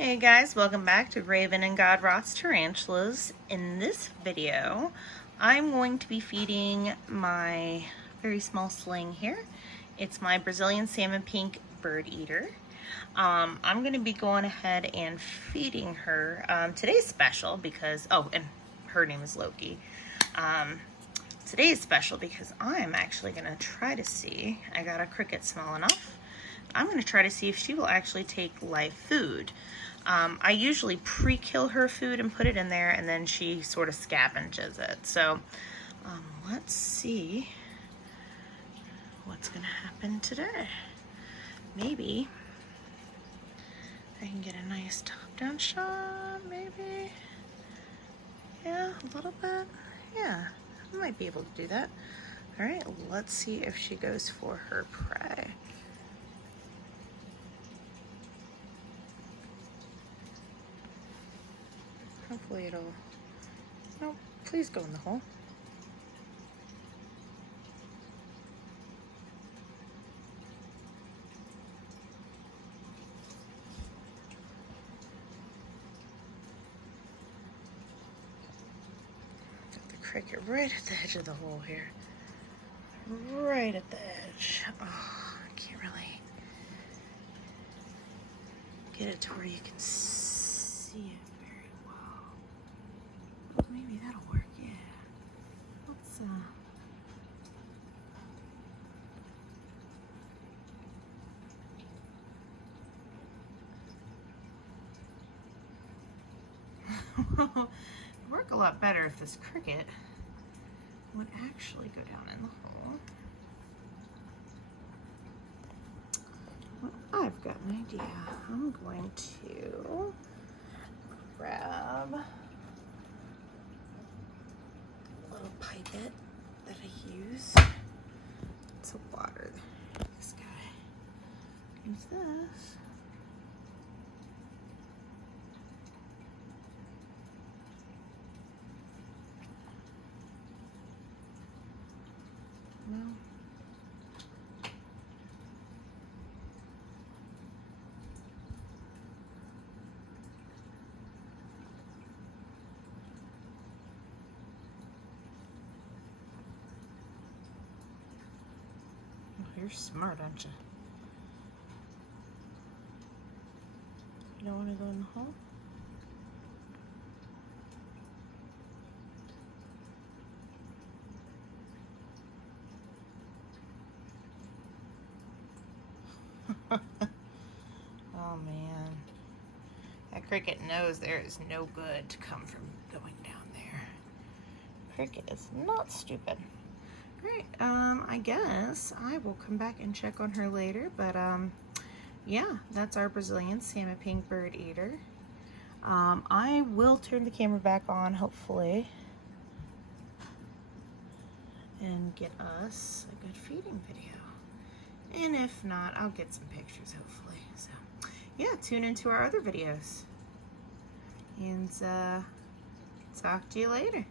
Hey guys, welcome back to Raven and Godroth's Tarantulas. In this video, I'm going to be feeding my very small sling here. It's my Brazilian Salmon Pink Bird-eater. I'm going to be going ahead and feeding her. Today's special because, and her name is Loki. Today's special because I'm actually going to try to see, I got a cricket small enough. I'm going to try to see if she will actually take live food. I usually pre-kill her food and put it in there, and then she sort of scavenges it. So let's see what's going to happen today. Maybe I can get a nice top-down shot, maybe. Yeah, a little bit. Yeah, I might be able to do that. All right, let's see if she goes for her prey. Hopefully it'll, nope, please go in the hole. Got the cricket right at the edge of the hole here. Right at the edge. Oh, I can't really get it to where you can see it. Maybe that'll work, yeah. Let's, it'd work a lot better if this cricket would actually go down in the hole. Well, I've got an idea. I'm going to grab pipette that I use to water this guy. Use this. Well, you're smart, aren't you? You don't want to go in the hole? Oh man. That cricket knows there is no good to come from going down there. Cricket is not stupid. Alright, I guess I will come back and check on her later, but yeah, that's our Brazilian Salmon Pink Bird-eater. I will turn the camera back on, hopefully, and get us a good feeding video. And if not, I'll get some pictures, hopefully. So, yeah, tune into our other videos. And talk to you later.